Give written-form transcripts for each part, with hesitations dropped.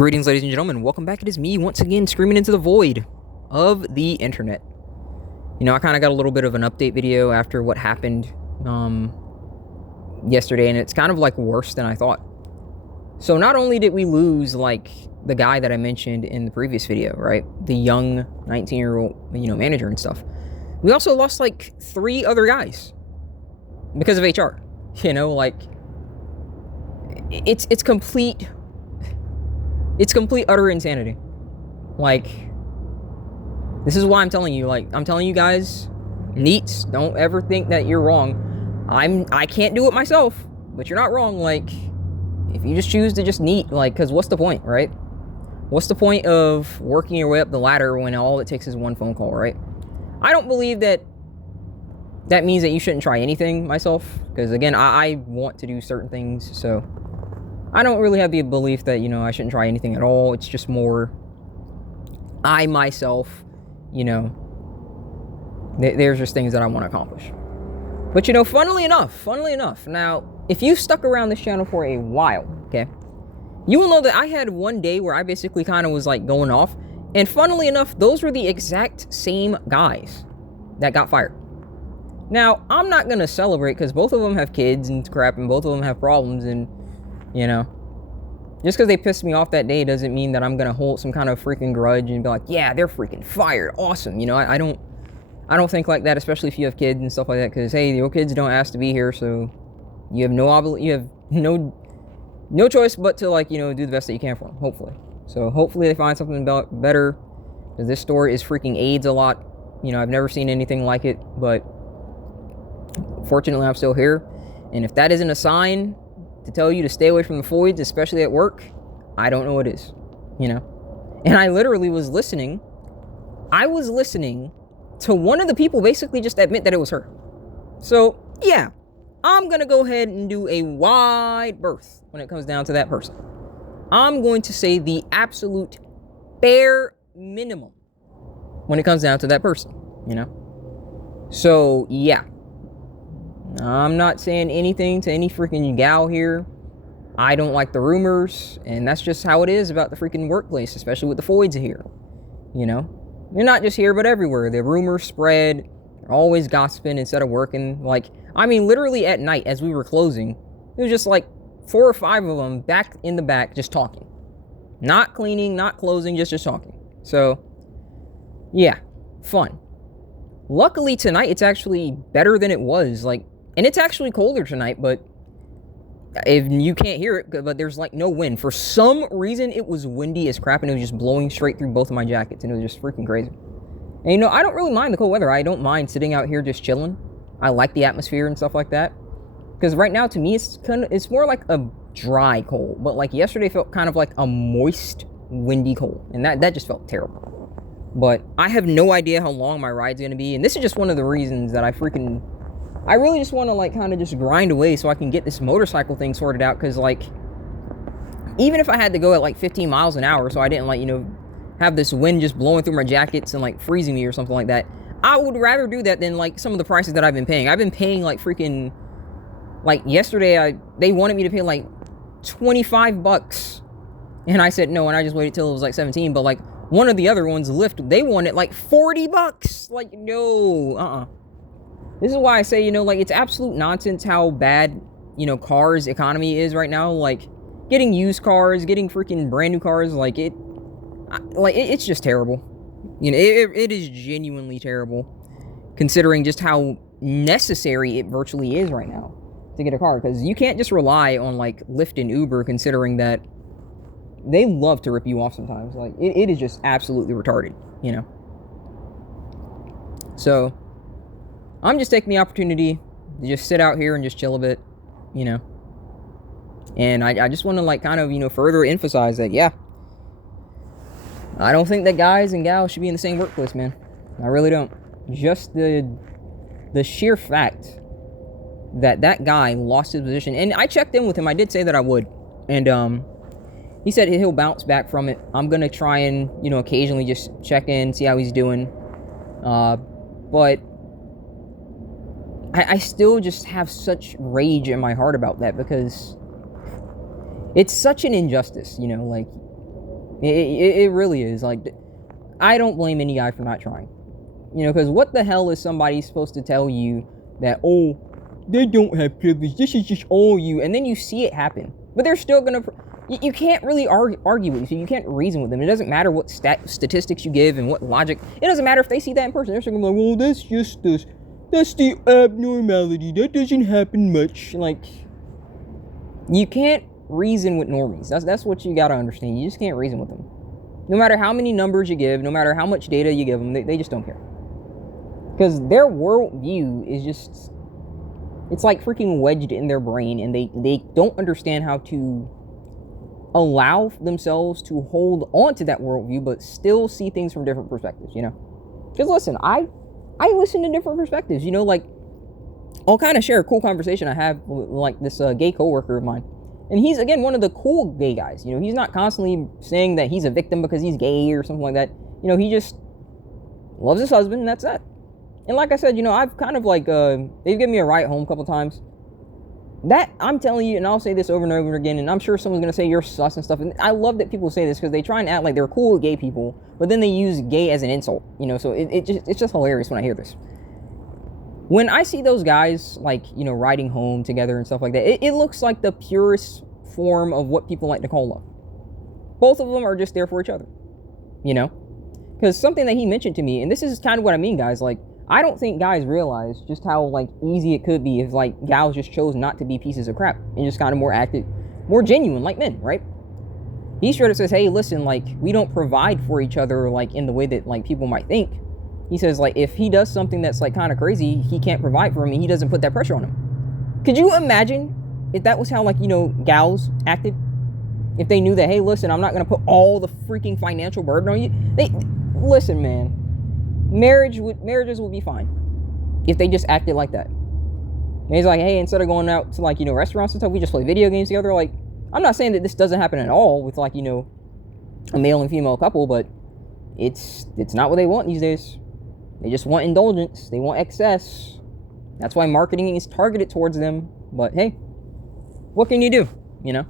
Greetings, ladies and gentlemen. Welcome back. It is me once again screaming into the void of the internet. You know, I kind of got a little bit of an update video after what happened yesterday, and it's kind of like worse than I thought. So not only did we lose like the guy that I mentioned in the previous video, right? The young 19-year-old, manager and stuff. We also lost like 3 other guys because of HR. You know, like it's complete utter insanity. Like, this is why I'm telling you, I'm telling you guys, NEETs, don't ever think that you're wrong. I can't do it myself, but you're not wrong. Like, if you just choose to just NEET, because what's the point, right? What's the point of working your way up the ladder when all it takes is one phone call, right? I don't believe that means that you shouldn't try anything myself, because again, I want to do certain things, so I don't really have the belief that, I shouldn't try anything at all. It's just more, I myself, there's just things that I want to accomplish. But, funnily enough, now, if you've stuck around this channel for a while, okay, you will know that I had one day where I basically kind of was, going off, and funnily enough, those were the exact same guys that got fired. Now, I'm not going to celebrate, because both of them have kids and crap, and both of them have problems, and just because they pissed me off that day doesn't mean that I'm gonna hold some kind of freaking grudge and be like, yeah, they're freaking fired, awesome. I don't think like that, especially if you have kids and stuff like that. Because hey, your kids don't ask to be here, so you have no choice but to do the best that you can for them. Hopefully, so hopefully they find something better. Because this story is freaking AIDS a lot. I've never seen anything like it, but fortunately I'm still here. And if that isn't a sign to tell you to stay away from the voids, especially at work, I don't know what is, And I literally was listening. I was listening to one of the people basically just admit that it was her. So, yeah, I'm going to go ahead and do a wide berth when it comes down to that person. I'm going to say the absolute bare minimum when it comes down to that person, So, yeah. I'm not saying anything to any freaking gal here. I don't like the rumors, and that's just how it is about the freaking workplace, especially with the voids here. They're not just here, but everywhere. The rumors spread. They're always gossiping instead of working. Literally at night as we were closing, it was just 4 or 5 of them back in the back just talking. Not cleaning, not closing, just talking. So, yeah, fun. Luckily tonight, it's actually better than it was, and it's actually colder tonight, but if you can't hear it, but there's no wind. For some reason, it was windy as crap, and it was just blowing straight through both of my jackets, and it was just freaking crazy. And I don't really mind the cold weather. I don't mind sitting out here just chilling. I like the atmosphere and stuff like that. Because right now, to me, it's more like a dry cold, but yesterday felt kind of like a moist, windy cold, and that just felt terrible. But I have no idea how long my ride's gonna be, and this is just one of the reasons that I really just want to kind of just grind away so I can get this motorcycle thing sorted out. Because even if I had to go at 15 miles an hour, so I didn't have this wind just blowing through my jackets and freezing me or something like that, I would rather do that than some of the prices that I've been paying. I've been paying freaking yesterday they wanted me to pay $25, and I said no, and I just waited till it was 17. But one of the other ones, Lyft, they wanted $40. No, This is why I say, it's absolute nonsense how bad, cars economy is right now. Getting used cars, getting freaking brand new cars, it's just terrible. It is genuinely terrible, considering just how necessary it virtually is right now to get a car. Because you can't just rely on Lyft and Uber, considering that they love to rip you off sometimes. It is just absolutely retarded, So I'm just taking the opportunity to just sit out here and just chill a bit, And I just want to kind of, further emphasize that, yeah, I don't think that guys and gals should be in the same workplace, man. I really don't. Just the sheer fact that guy lost his position. And I checked in with him. I did say that I would. And he said he'll bounce back from it. I'm going to try and, occasionally just check in, see how he's doing. But I still just have such rage in my heart about that, because it's such an injustice, you know, like, It really is. Like, I don't blame any guy for not trying. You know, because what the hell is somebody supposed to tell you that, oh, they don't have privilege, this is just all you, and then you see it happen. But they're still going to... You can't really argue with you. You can't reason with them. It doesn't matter what statistics you give and what logic. It doesn't matter if they see that in person. They're still going to be like, well, that's just this. That's the abnormality. That doesn't happen much. Like, you can't reason with normies. That's what you got to understand. You just can't reason with them. No matter how many numbers you give, no matter how much data you give them, they just don't care. Because their worldview is just... It's like freaking wedged in their brain, and they don't understand how to allow themselves to hold on to that worldview, but still see things from different perspectives, you know? Because listen, I listen to different perspectives, you know, like, I'll kind of share a cool conversation I have with, like, this gay coworker of mine. And he's, again, one of the cool gay guys, you know? He's not constantly saying that he's a victim because he's gay or something like that. You know, he just loves his husband, and that's that. And like I said, you know, I've kind of like, they've given me a ride home a couple times. That, I'm telling you, and I'll say this over and over again, and I'm sure someone's going to say you're sus and stuff. And I love that people say this because they try and act like they're cool with gay people, but then they use gay as an insult, you know, so it's just hilarious when I hear this. When I see those guys, like, you know, riding home together and stuff like that, it looks like the purest form of what people like to call love. Both of them are just there for each other, you know? Because something that he mentioned to me, and this is kind of what I mean, guys, like, I don't think guys realize just how, like, easy it could be if, like, gals just chose not to be pieces of crap and just kind of more active, more genuine, like men, right? He straight up says, hey, listen, like, we don't provide for each other, like, in the way that, like, people might think. He says, like, if he does something that's, like, kind of crazy, he can't provide for him, and he doesn't put that pressure on him. Could you imagine if that was how, like, you know, gals acted? If they knew that, hey, listen, I'm not going to put all the freaking financial burden on you. Listen, man. Marriages will be fine if they just acted like that. And he's like, hey, instead of going out to, like, you know, restaurants and stuff, we just play video games together. Like, I'm not saying that this doesn't happen at all with, like, you know, a male and female couple, but it's not what they want these days. They just want indulgence. They want excess. That's why marketing is targeted towards them. But hey, what can you do, you know?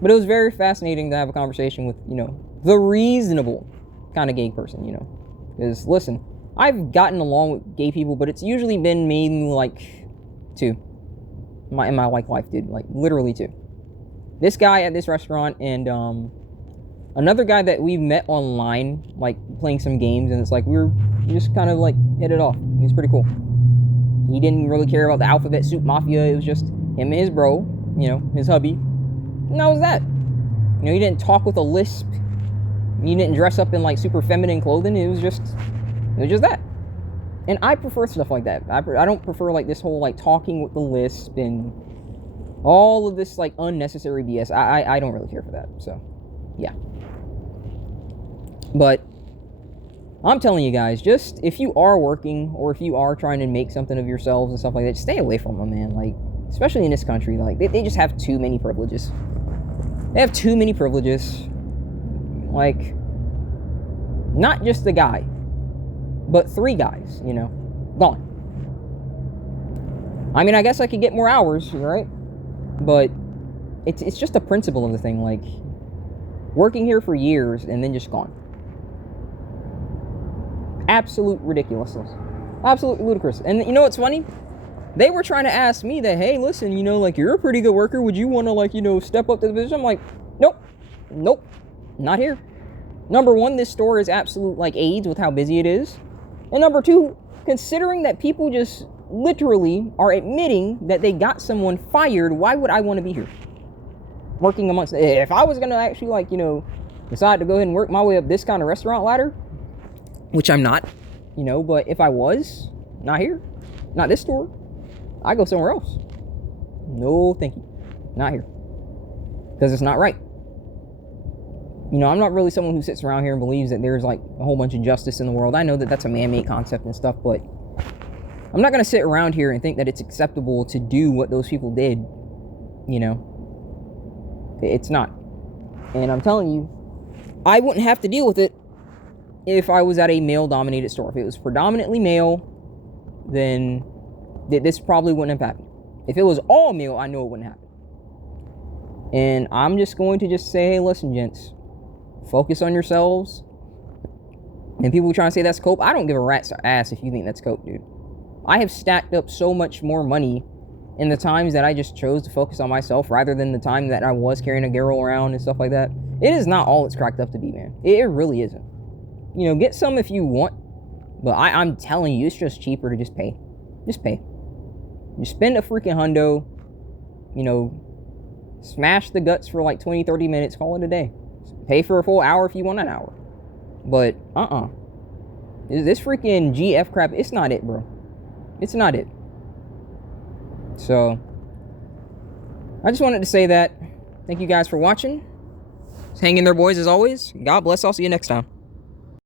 But it was very fascinating to have a conversation with, you know, the reasonable kind of gay person, you know. Because, listen, I've gotten along with gay people, but it's usually been maybe, like, two. In my, like, life, dude. Like, literally two. This guy at this restaurant and, another guy that we met online, like, playing some games, and it's like, we just kind of, like, hit it off. He was pretty cool. He didn't really care about the Alphabet Soup Mafia. It was just him and his bro, you know, his hubby. And that was that. You know, he didn't talk with a lisp. You didn't dress up in, like, super feminine clothing. It was just that. And I prefer stuff like that. I don't prefer, like, this whole, like, talking with the lisp and all of this, like, unnecessary BS. I don't really care for that. So, yeah. But I'm telling you guys, just if you are working or if you are trying to make something of yourselves and stuff like that, just stay away from them, man. Like, especially in this country, like, they just have too many privileges. They have too many privileges. Like, not just the guy, but 3 guys, you know, gone. I mean, I guess I could get more hours, right? But it's just the principle of the thing, like, working here for years and then just gone. Absolute ridiculousness. Absolute ludicrous. And you know what's funny? They were trying to ask me that, hey, listen, you know, like, you're a pretty good worker. Would you want to, like, you know, step up to the position? I'm like, nope. Not here. Number 1, this store is absolute, like, AIDS with how busy it is. And number 2, considering that people just literally are admitting that they got someone fired, why would I want to be here? Working amongst... If I was going to actually, like, you know, decide to go ahead and work my way up this kind of restaurant ladder, which I'm not, you know, but if I was, not here. Not this store. I go somewhere else. No, thank you. Not here. Because it's not right. You know, I'm not really someone who sits around here and believes that there's, like, a whole bunch of justice in the world. I know that that's a man-made concept and stuff, but I'm not going to sit around here and think that it's acceptable to do what those people did. You know, it's not. And I'm telling you, I wouldn't have to deal with it if I was at a male-dominated store. If it was predominantly male, then this probably wouldn't have happened. If it was all male, I know it wouldn't happen. And I'm just going to just say, hey, listen, gents, Focus on yourselves. And people trying to say that's cope, I don't give a rat's ass if you think that's cope, dude. I have stacked up so much more money in the times that I just chose to focus on myself rather than the time that I was carrying a girl around and stuff like that. It is not all it's cracked up to be, man. It really isn't. You know, get some if you want, but I'm telling you, it's just cheaper to just pay. Just pay. Just spend a freaking hundo, you know, smash the guts for like 20, 30 minutes, call it a day. Pay for a full hour if you want an hour. But, this freaking GF crap, it's not it, bro. It's not it. So, I just wanted to say that. Thank you guys for watching. Hang in there, boys, as always. God bless. I'll see you next time.